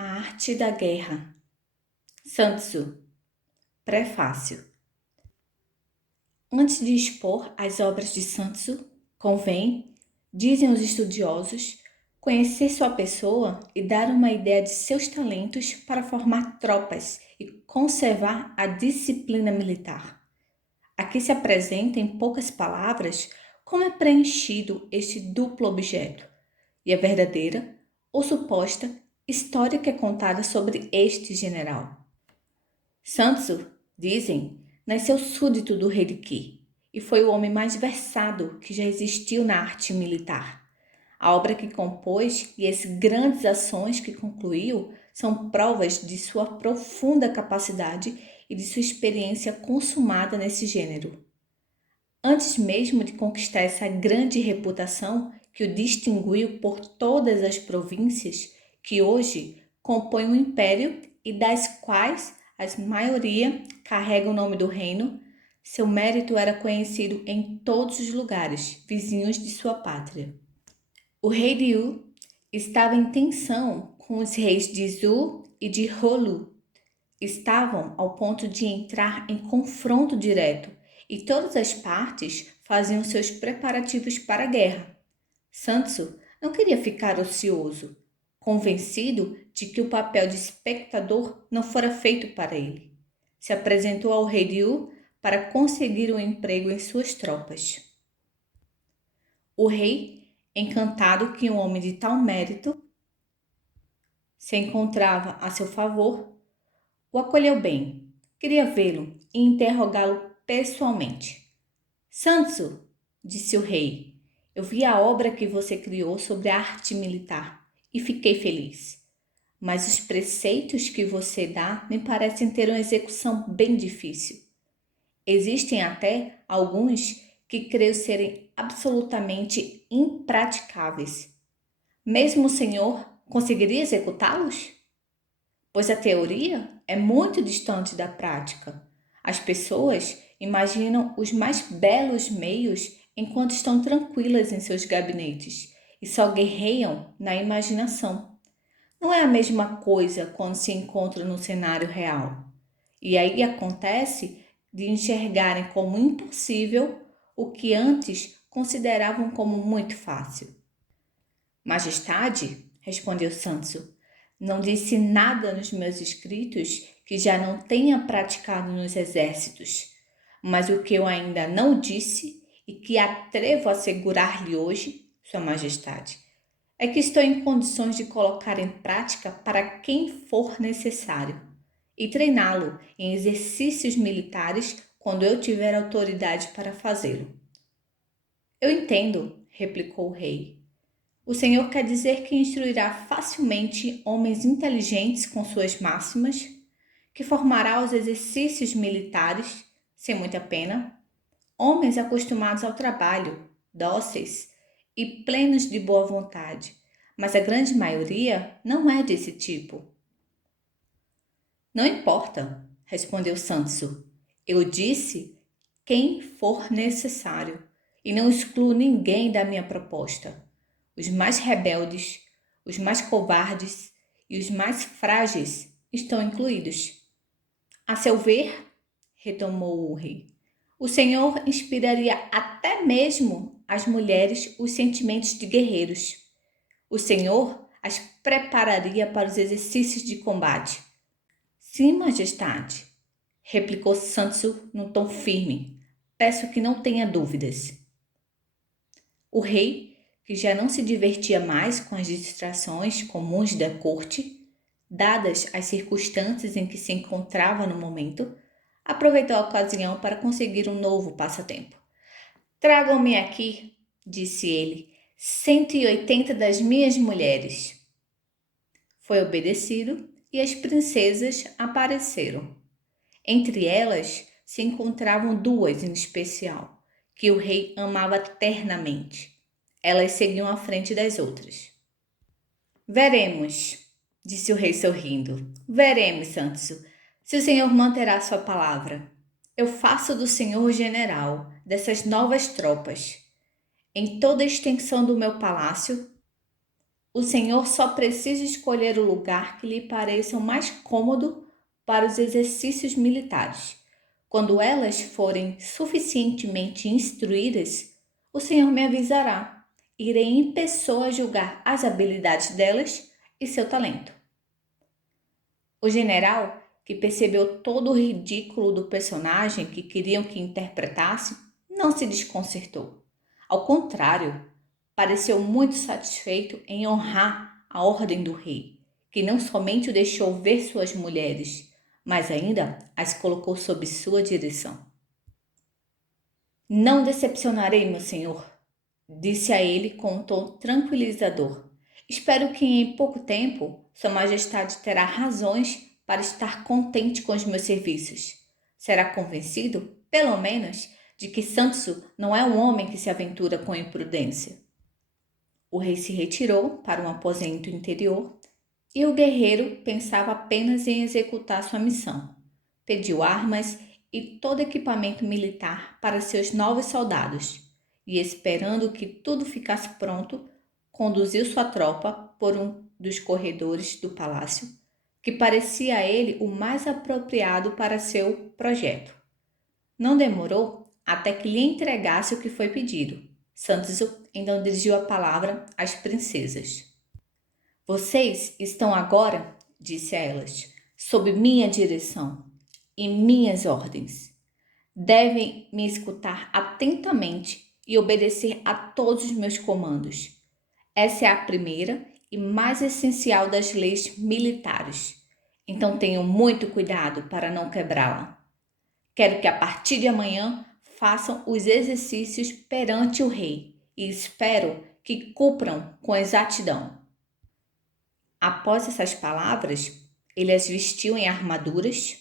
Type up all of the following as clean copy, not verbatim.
A arte da guerra. Sun Tzu. Prefácio. Antes de expor as obras de Sun Tzu, convém, dizem os estudiosos, conhecer sua pessoa e dar uma ideia de seus talentos para formar tropas e conservar a disciplina militar. Aqui se apresenta, em poucas palavras, como é preenchido este duplo objeto e a verdadeira ou suposta história que é contada sobre este general. Sun Tzu, dizem, nasceu súdito do rei de Qi e foi o homem mais versado que já existiu na arte militar. A obra que compôs e as grandes ações que concluiu são provas de sua profunda capacidade e de sua experiência consumada nesse gênero. Antes mesmo de conquistar essa grande reputação que o distinguiu por todas as províncias que hoje compõem o império e das quais a maioria carrega o nome do reino, seu mérito era conhecido em todos os lugares vizinhos de sua pátria. O rei Liu estava em tensão com os reis de Zhou e de Holu. Estavam ao ponto de entrar em confronto direto e todas as partes faziam seus preparativos para a guerra. Sun Tzu não queria ficar ocioso, convencido de que o papel de espectador não fora feito para ele. Se apresentou ao rei Liu para conseguir um emprego em suas tropas. O rei, encantado que um homem de tal mérito se encontrava a seu favor, o acolheu bem. Queria vê-lo e interrogá-lo pessoalmente. Sun Tzu, disse o rei, eu vi a obra que você criou sobre a arte militar e fiquei feliz. Mas os preceitos que você dá me parecem ter uma execução bem difícil. Existem até alguns que creio serem absolutamente impraticáveis. Mesmo o senhor conseguiria executá-los? Pois a teoria é muito distante da prática. As pessoas imaginam os mais belos meios enquanto estão tranquilas em seus gabinetes e só guerreiam na imaginação. Não é a mesma coisa quando se encontra no cenário real. E aí acontece de enxergarem como impossível o que antes consideravam como muito fácil. Majestade, respondeu Sun Tzu, não disse nada nos meus escritos que já não tenha praticado nos exércitos, mas o que eu ainda não disse e que atrevo a assegurar-lhe hoje, Sua Majestade, é que estou em condições de colocar em prática para quem for necessário e treiná-lo em exercícios militares quando eu tiver autoridade para fazê-lo. Eu entendo, replicou o rei. O senhor quer dizer que instruirá facilmente homens inteligentes com suas máximas, que formará os exercícios militares, sem muita pena, homens acostumados ao trabalho, dóceis e plenos de boa vontade, mas a grande maioria não é desse tipo. Não importa, respondeu Sun Tzu. Eu disse quem for necessário e não excluo ninguém da minha proposta. Os mais rebeldes, os mais covardes e os mais frágeis estão incluídos. A seu ver, retomou o rei, o Senhor inspiraria até mesmo às mulheres os sentimentos de guerreiros. O Senhor as prepararia para os exercícios de combate. Sim, Majestade, replicou Sun Tzu num tom firme. Peço que não tenha dúvidas. O rei, que já não se divertia mais com as distrações comuns da corte, dadas as circunstâncias em que se encontrava no momento, aproveitou a ocasião para conseguir um novo passatempo. Tragam-me aqui, disse ele, 180 das minhas mulheres. Foi obedecido e as princesas apareceram. Entre elas se encontravam duas em especial, que o rei amava ternamente. Elas seguiam à frente das outras. Veremos, disse o rei sorrindo. Veremos, Sun Tzu, se o senhor manterá sua palavra. Eu faço do senhor general dessas novas tropas. Em toda a extensão do meu palácio, O senhor só precisa escolher o lugar que lhe pareça o mais cômodo para os exercícios militares. Quando elas forem suficientemente instruídas, o senhor me avisará. Irei em pessoa julgar as habilidades delas e seu talento. O general, que percebeu todo o ridículo do personagem que queriam que interpretasse, não se desconcertou. Ao contrário, pareceu muito satisfeito em honrar a ordem do rei, que não somente o deixou ver suas mulheres, mas ainda as colocou sob sua direção. Não decepcionarei, meu senhor, disse a ele com um tom tranquilizador. Espero que em pouco tempo Sua Majestade terá razões para estar contente com os meus serviços. Será convencido, pelo menos, de que Santos não é um homem que se aventura com imprudência. O rei se retirou para um aposento interior e o guerreiro pensava apenas em executar sua missão. Pediu armas e todo equipamento militar para seus novos soldados e, esperando que tudo ficasse pronto, conduziu sua tropa por um dos corredores do palácio, que parecia a ele o mais apropriado para seu projeto. Não demorou até que lhe entregasse o que foi pedido. Santos então dirigiu a palavra às princesas. Vocês estão agora, disse a elas, sob minha direção e minhas ordens. Devem me escutar atentamente e obedecer a todos os meus comandos. Essa é a primeira e mais essencial das leis militares. Então tenham muito cuidado para não quebrá-la. Quero que a partir de amanhã façam os exercícios perante o rei e espero que cumpram com exatidão. Após essas palavras, ele as vestiu em armaduras,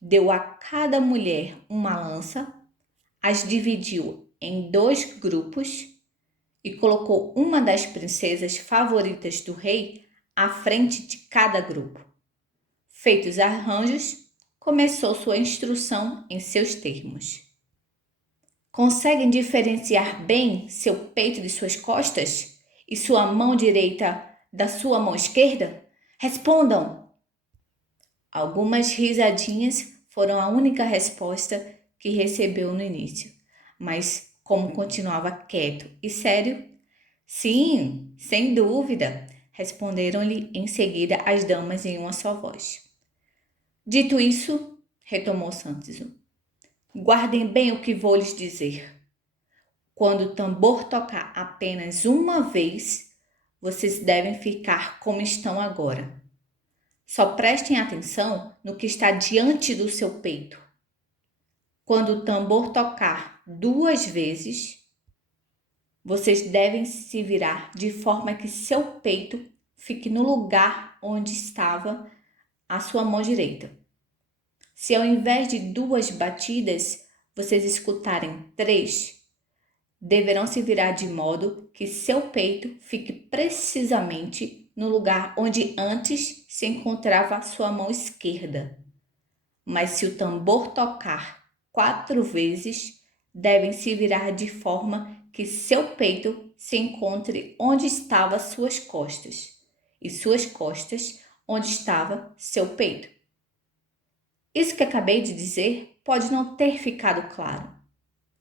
deu a cada mulher uma lança, as dividiu em 2 grupos e colocou uma das princesas favoritas do rei à frente de cada grupo. Feitos os arranjos, começou sua instrução em seus termos. Conseguem diferenciar bem seu peito de suas costas e sua mão direita da sua mão esquerda? Respondam! Algumas risadinhas foram a única resposta que recebeu no início, mas como continuava quieto e sério, sim, sem dúvida, responderam-lhe em seguida as damas em uma só voz. Dito isso, retomou Santos, guardem bem o que vou lhes dizer. Quando o tambor tocar apenas uma vez, vocês devem ficar como estão agora. Só prestem atenção no que está diante do seu peito. Quando o tambor tocar 2 vezes, vocês devem se virar de forma que seu peito fique no lugar onde estava a sua mão direita. Se ao invés de 2 batidas, vocês escutarem 3, deverão se virar de modo que seu peito fique precisamente no lugar onde antes se encontrava a sua mão esquerda. Mas se o tambor tocar 4 vezes, devem se virar de forma que seu peito se encontre onde estavam suas costas e suas costas onde estava seu peito. Isso que acabei de dizer pode não ter ficado claro.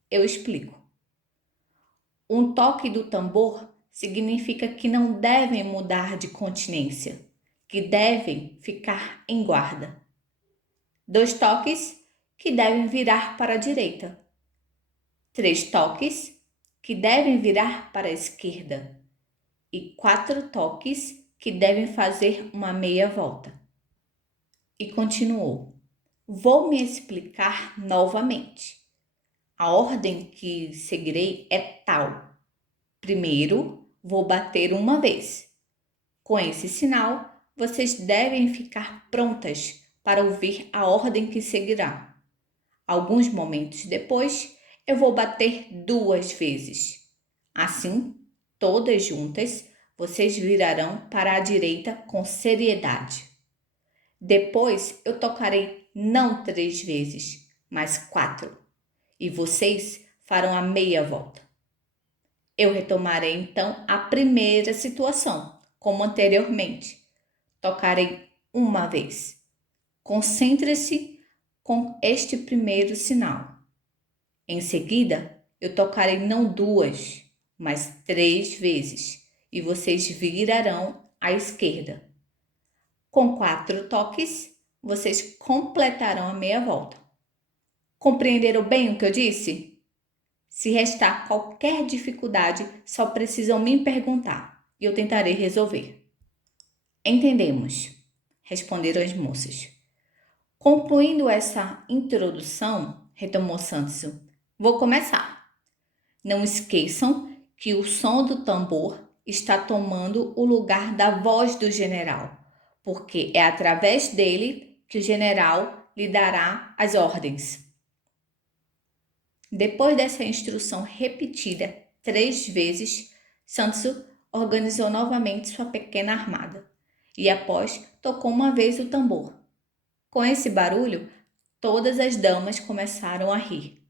Eu explico. Um toque do tambor significa que não devem mudar de continência, que devem ficar em guarda. 2 toques que devem virar para a direita. 3 toques que devem virar para a esquerda. E 4 toques que devem fazer uma meia volta. E continuou. Vou me explicar novamente. A ordem que seguirei é tal. Primeiro, vou bater uma vez. Com esse sinal, vocês devem ficar prontas para ouvir a ordem que seguirá. Alguns momentos depois, eu vou bater 2 vezes. Assim, todas juntas, vocês virarão para a direita com seriedade. Depois, eu tocarei não 3 vezes, mas 4. E vocês farão a meia volta. Eu retomarei então a primeira situação, como anteriormente. Tocarei uma vez. Concentre-se com este primeiro sinal. Em seguida, eu tocarei não 2, mas 3 vezes, e vocês virarão à esquerda. Com 4 toques, vocês completarão a meia volta. Compreenderam bem o que eu disse? Se restar qualquer dificuldade, só precisam me perguntar e eu tentarei resolver. Entendemos, responderam as moças. Concluindo essa introdução, retomou Sanderson, vou começar. Não esqueçam que o som do tambor está tomando o lugar da voz do general, porque é através dele que o general lhe dará as ordens. Depois dessa instrução repetida 3 vezes, Sanderson organizou novamente sua pequena armada e após tocou uma vez o tambor. Com esse barulho, todas as damas começaram a rir.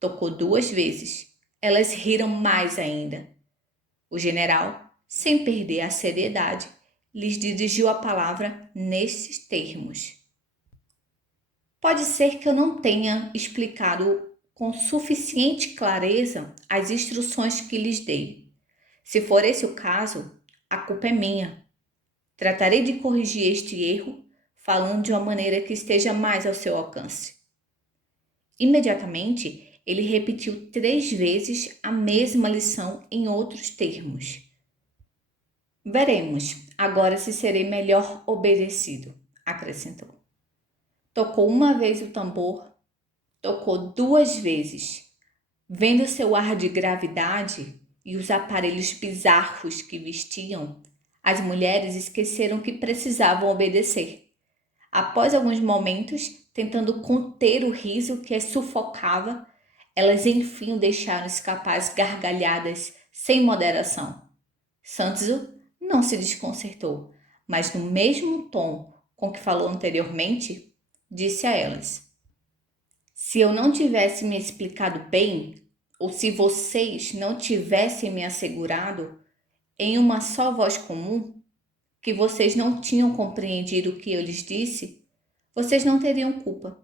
Tocou 2 vezes. Elas riram mais ainda. O general, sem perder a seriedade, lhes dirigiu a palavra nesses termos. Pode ser que eu não tenha explicado com suficiente clareza as instruções que lhes dei. Se for esse o caso, a culpa é minha. Tratarei de corrigir este erro, falando de uma maneira que esteja mais ao seu alcance. Imediatamente, ele repetiu 3 vezes a mesma lição em outros termos. Veremos agora se serei melhor obedecido, acrescentou. Tocou uma vez o tambor, tocou 2 vezes. Vendo seu ar de gravidade e os aparelhos bizarros que vestiam, as mulheres esqueceram que precisavam obedecer. Após alguns momentos, tentando conter o riso que as sufocava, elas enfim deixaram escapar as gargalhadas sem moderação. Sanderson não se desconcertou, mas no mesmo tom com que falou anteriormente, disse a elas: se eu não tivesse me explicado bem, ou se vocês não tivessem me assegurado, em uma só voz comum, que vocês não tinham compreendido o que eu lhes disse, vocês não teriam culpa.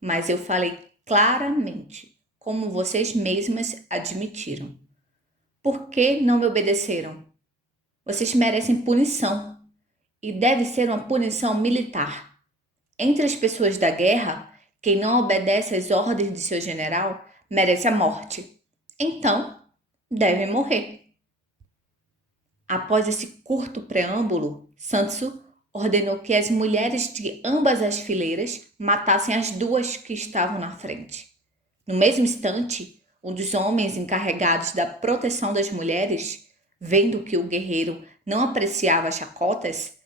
Mas eu falei claramente, como vocês mesmas admitiram. Por que não me obedeceram? Vocês merecem punição, e deve ser uma punição militar. Entre as pessoas da guerra, quem não obedece às ordens de seu general merece a morte. Então, deve morrer. Após esse curto preâmbulo, Sanderson ordenou que as mulheres de ambas as fileiras matassem as 2 que estavam na frente. No mesmo instante, um dos homens encarregados da proteção das mulheres, vendo que o guerreiro não apreciava as chacotas,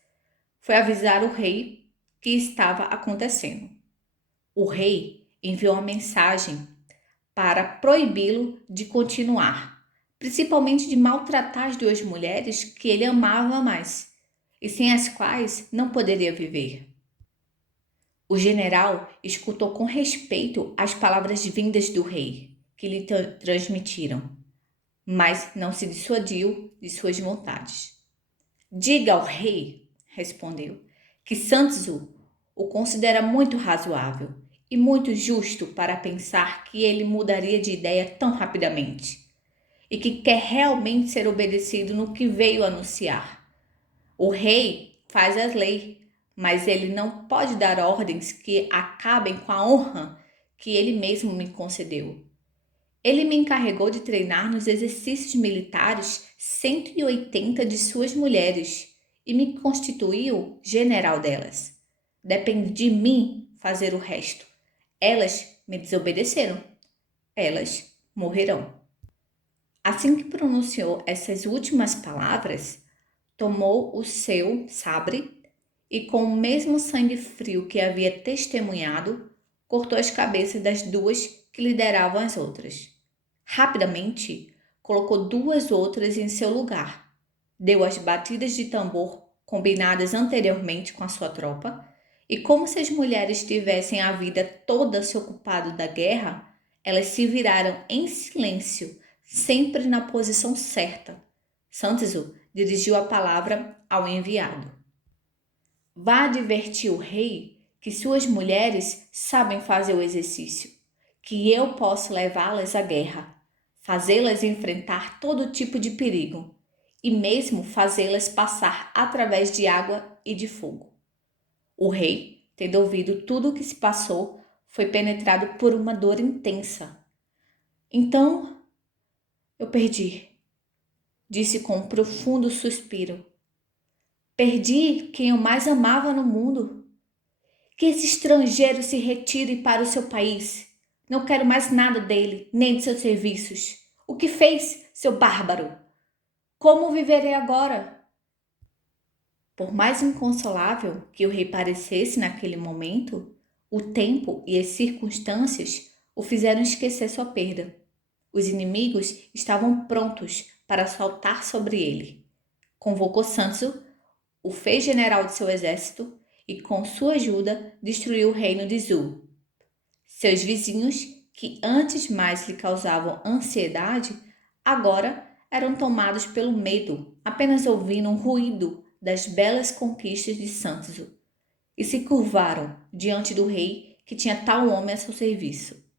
foi avisar o rei que estava acontecendo. O rei enviou uma mensagem para proibi-lo de continuar, principalmente de maltratar as 2 mulheres que ele amava mais e sem as quais não poderia viver. O general escutou com respeito as palavras vindas do rei, que lhe transmitiram, mas não se dissuadiu de suas vontades. Diga ao rei, respondeu, que Sanderson o considera muito razoável e muito justo para pensar que ele mudaria de ideia tão rapidamente, e que quer realmente ser obedecido no que veio anunciar. O rei faz as leis, mas ele não pode dar ordens que acabem com a honra que ele mesmo me concedeu. Ele me encarregou de treinar nos exercícios militares 180 de suas mulheres e me constituiu general delas. Depende de mim fazer o resto. Elas me desobedeceram. Elas morrerão. Assim que pronunciou essas últimas palavras, tomou o seu sabre e, com o mesmo sangue frio que havia testemunhado, cortou as cabeças das 2 que lideravam as outras. Rapidamente, colocou 2 outras em seu lugar, deu as batidas de tambor combinadas anteriormente com a sua tropa, e como se as mulheres tivessem a vida toda se ocupado da guerra, elas se viraram em silêncio, sempre na posição certa. Sanderson dirigiu a palavra ao enviado. Vá advertir o rei que suas mulheres sabem fazer o exercício, que eu posso levá-las à guerra, fazê-las enfrentar todo tipo de perigo e mesmo fazê-las passar através de água e de fogo. O rei, tendo ouvido tudo o que se passou, foi penetrado por uma dor intensa. Então, eu perdi, disse com um profundo suspiro. Perdi quem eu mais amava no mundo. Que esse estrangeiro se retire para o seu país. Não quero mais nada dele, nem de seus serviços. O que fez, seu bárbaro? Como viverei agora? Por mais inconsolável que o rei parecesse naquele momento, o tempo e as circunstâncias o fizeram esquecer sua perda. Os inimigos estavam prontos para saltar sobre ele. Convocou Sanso, o fez general de seu exército e, com sua ajuda, destruiu o reino de Zul. Seus vizinhos, que antes mais lhe causavam ansiedade, agora eram tomados pelo medo, apenas ouvindo um ruído das belas conquistas de Sanso, e se curvaram diante do rei que tinha tal homem a seu serviço.